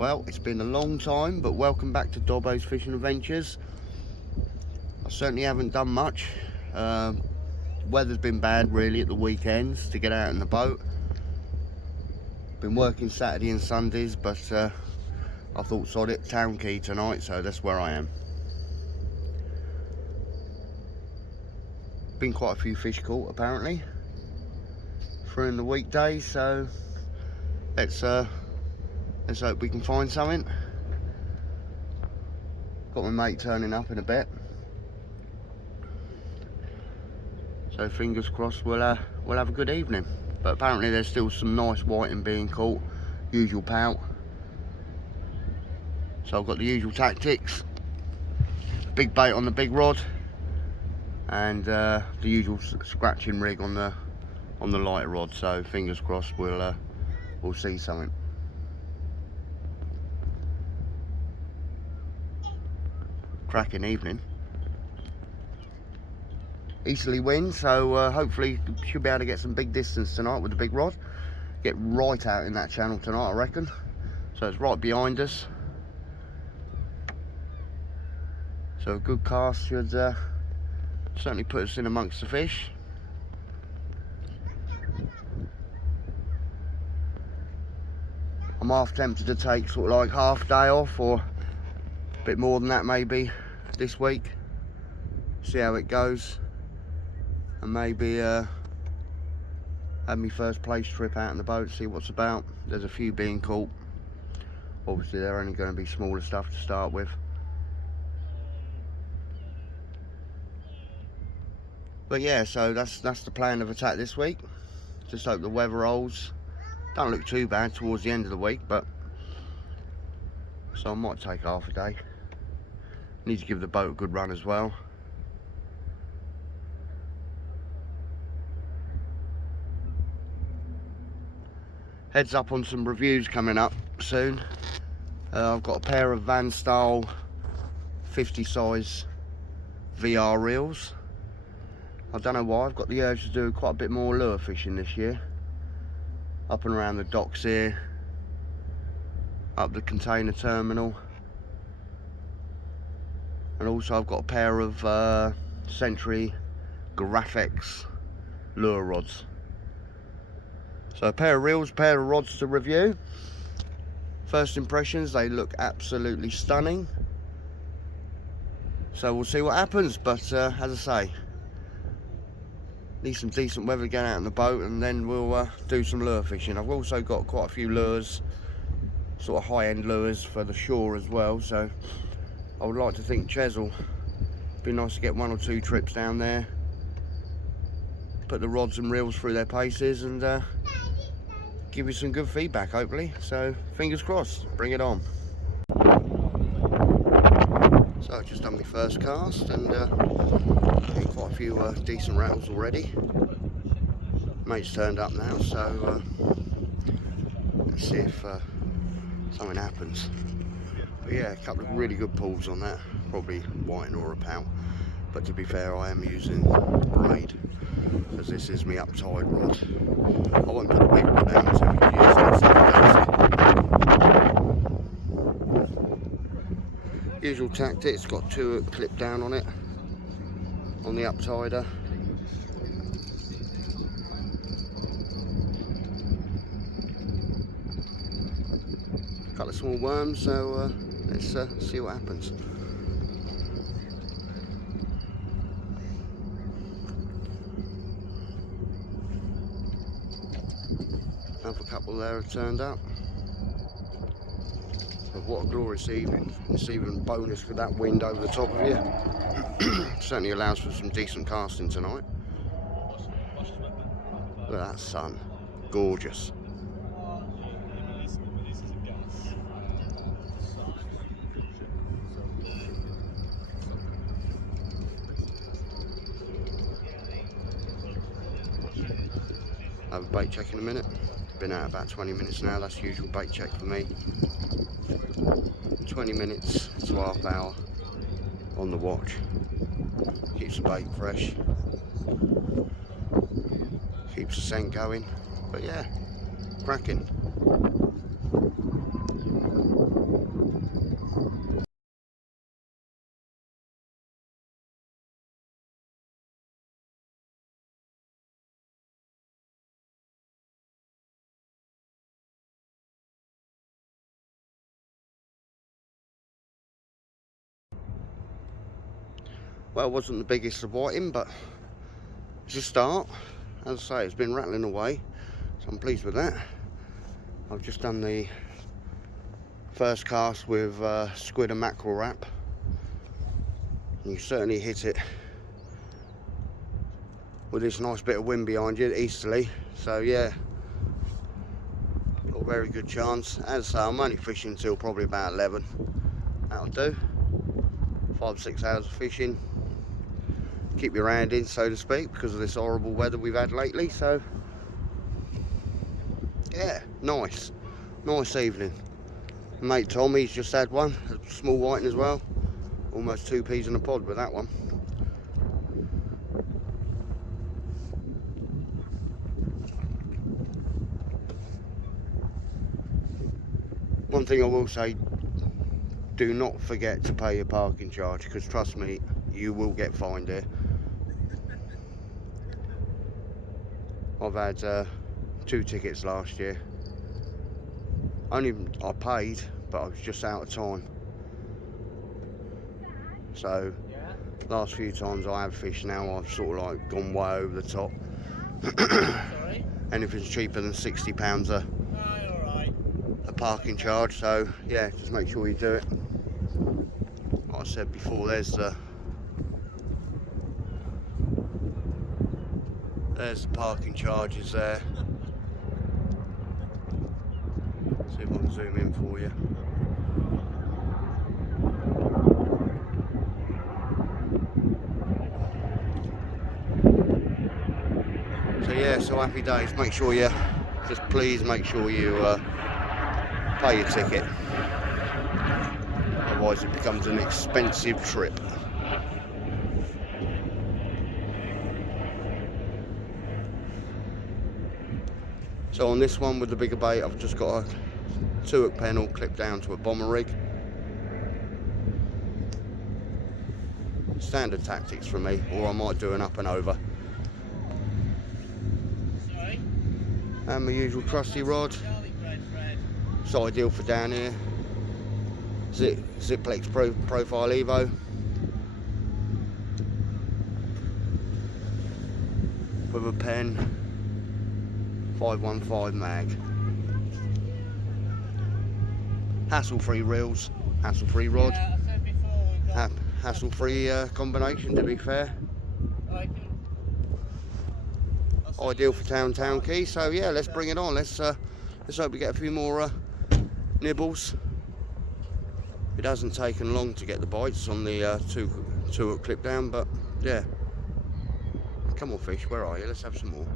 Well, it's been a long time, but welcome back to Dobbo's Fishing Adventures. I certainly haven't done much. Weather's been bad really at the weekends to get out in the boat. Been working Saturday and Sundays, but I thought sod it, Town Quay tonight, so that's where I am. Been quite a few fish caught apparently during the weekdays, so let's hope we can find something. Got my mate turning up in a bit, so fingers crossed we'll have a good evening. But apparently there's still some nice whiting being caught, usual pout. So I've got the usual tactics: big bait on the big rod, and the usual scratching rig on the lighter rod. So fingers crossed we'll see something. Cracking evening. Easterly wind, so hopefully should be able to get some big distance tonight with the big rod. Get right out in that channel tonight, I reckon. So it's right behind us, so a good cast should certainly put us in amongst the fish. I'm half tempted to take sort of like half day off, or a bit more than that maybe this week, see how it goes, and maybe have my first place trip out in the boat, see what's about. There's a few being caught. Obviously they're only going to be smaller stuff to start with, but yeah, so that's the plan of attack this week. Just hope the weather holds. Don't look too bad towards the end of the week, but so I might take half a day. Need to give the boat a good run as well. Heads up on some reviews coming up soon. I've got a pair of Van style 50 size VR reels. I don't know why, I've got the urge to do quite a bit more lure fishing this year. Up and around the docks here, up the container terminal. And also I've got a pair of Century Graphics lure rods. So a pair of reels, pair of rods to review. First impressions, they look absolutely stunning. So we'll see what happens, but as I say, need some decent weather to get out in the boat, and then we'll do some lure fishing. I've also got quite a few lures, sort of high-end lures for the shore as well, so I would like to think Ches will be nice to get 1 or 2 trips down there, put the rods and reels through their paces, and give you some good feedback hopefully. So fingers crossed, bring it on. So I've just done my first cast, and getting quite a few decent rattles already. Mate's turned up now, so let's see if something happens. But yeah, a couple of really good pulls on that, probably whiting or a pout, but to be fair I am using braid because this is my uptide rod. I won't put the big rod down so we can use that. Usual tactics, got 2 clipped down on it on the uptider. A couple of small worms, so let's see what happens. Another couple there have turned up. But what a glorious evening. It's even bonus with that wind over the top of you. Certainly allows for some decent casting tonight. Look at that sun, gorgeous. Have a bait check in a minute. Been out about 20 minutes now, that's the usual bait check for me. 20 minutes to half hour on the watch. Keeps the bait fresh, keeps the scent going, but yeah, cracking. Well, it wasn't the biggest of whiting, but it's a start. As I say, it's been rattling away, so I'm pleased with that. I've just done the first cast with squid and mackerel wrap. You certainly hit it with this nice bit of wind behind you, easterly. So yeah, got a very good chance. As I say, I'm only fishing until probably about 11. That'll do. 5-6 hours of fishing. Keep your hand in, so to speak, because of this horrible weather we've had lately. So yeah, nice evening. Mate Tom, he's just had one, a small whiting as well. Almost 2 peas in a pod with that one. One thing I will say, do not forget to pay your parking charge, because trust me, you will get fined here. I've had 2 tickets last year. I paid, but I was just out of time. So last few times I have fished now, I've sort of like gone way over the top. Sorry? Anything's cheaper than £60 a parking charge, so yeah, just make sure you do it. Like I said before, there's the parking charges there. See if I can zoom in for you. So yeah, so happy days. Make sure you, just please make sure you pay your ticket. Otherwise it becomes an expensive trip. So on this one with the bigger bait, I've just got a 2-hook Penn all clipped down to a bomber rig. Standard tactics for me, or I might do an up and over. Sorry? And my usual trusty rod. It's ideal for down here. Zziplex Profile Evo. With a Penn 515 mag. Hassle-free reels, hassle-free rod. Yeah, I said before we got hassle-free combination, to be fair. Ideal for Town Quay. So yeah, let's bring it on. Let's hope we get a few more nibbles. It hasn't taken long to get the bites on the two-hook clip down, but yeah. Come on, fish, where are you? Let's have some more.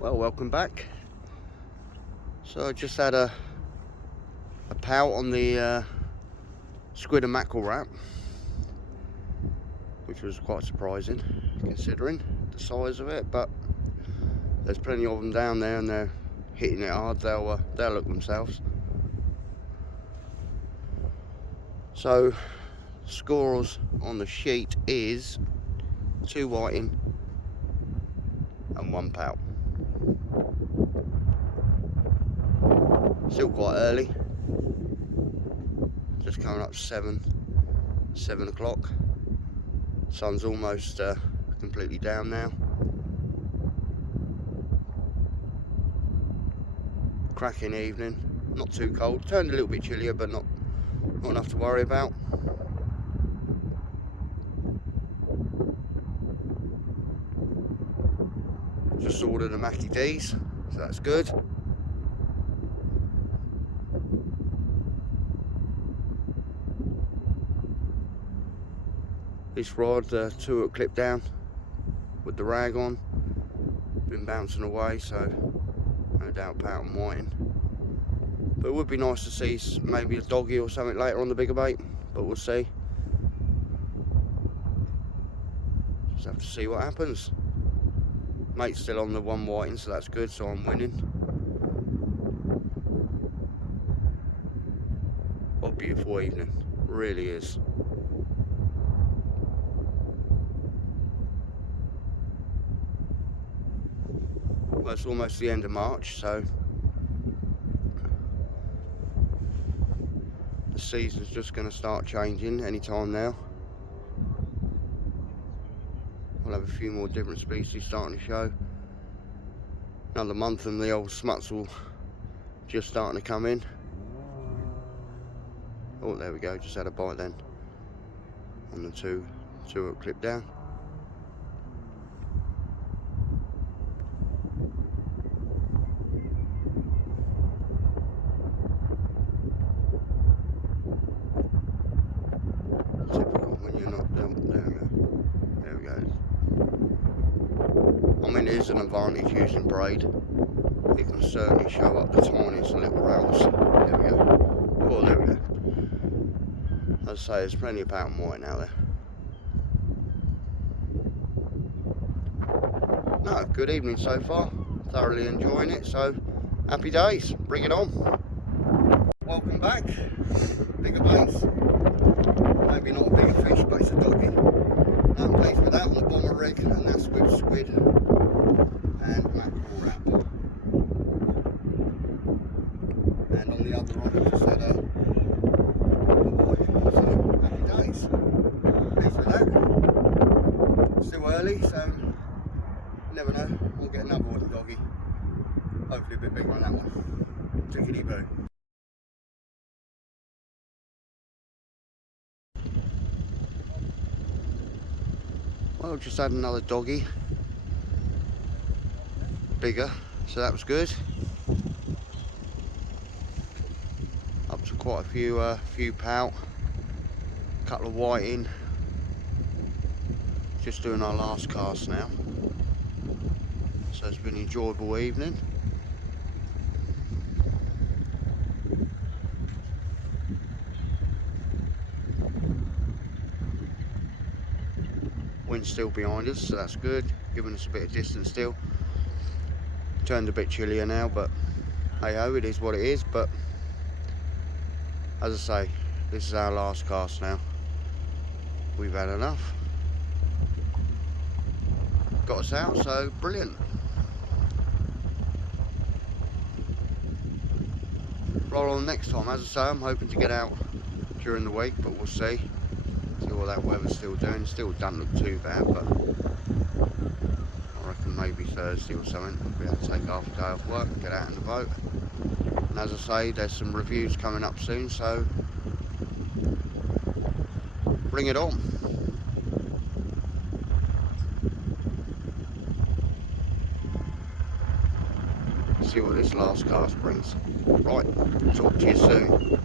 Well, welcome back. So I just had a pout on the squid and mackerel wrap, which was quite surprising considering the size of it, but there's plenty of them down there and they're hitting it hard. They'll look themselves. So scores on the sheet is 2 whiting and 1 pout. Still quite early, just coming up 7 o'clock. Sun's almost completely down now. Cracking evening, not too cold, turned a little bit chillier, but not enough to worry about. Just ordered a Mackie D's, so that's good. This rod, 2-hook clip down with the rag on, been bouncing away, so no doubt Pout and whiting. But it would be nice to see maybe a doggy or something later on the bigger bait, but we'll see. Just have to see what happens. Mate's still on the one whiting, so that's good, so I'm winning. What a beautiful evening, it really is. Well, it's almost the end of March, so the season's just going to start changing any time now. We'll have a few more different species starting to show. Another month and the old smuts will just starting to come in. Oh, there we go, just had a bite then on the two hook clip down. Typical when you're not there we go. I mean, it is an advantage using braid. You can certainly show up the tiniest little rails. There we go. Oh, there we go. As I say, there's plenty of Pout and whiting out there. No, good evening so far. Thoroughly enjoying it, so happy days. Bring it on. Welcome back. Bigger baits. Maybe not a bigger fish, but it's a doggy. I'm pleased with that on the bomber rig, and that's with squid and mackerel wrap. And on the other rod, I just had a whiting. So happy days. Pleased with that. Still early, so you never know. We'll get another one doggy. Hopefully a bit bigger on that one. Tickety boo. Well, just had another doggy, bigger, so that was good. Up to quite a few Pout, a couple of whiting. Just doing our last cast now, so it's been an enjoyable evening. Wind's still behind us, so that's good, giving us a bit of distance still. Turned a bit chillier now, but hey ho, it is what it is. But as I say, this is our last cast now. We've had enough. Got us out, so brilliant. Roll on next time. As I say, I'm hoping to get out during the week, but we'll see. See what that weather's still doing. Still doesn't look too bad, but I reckon maybe Thursday or something we'll have to take half a day off work and get out in the boat. And as I say, there's some reviews coming up soon, so bring it on. See what this last cast brings. Right, talk to you soon.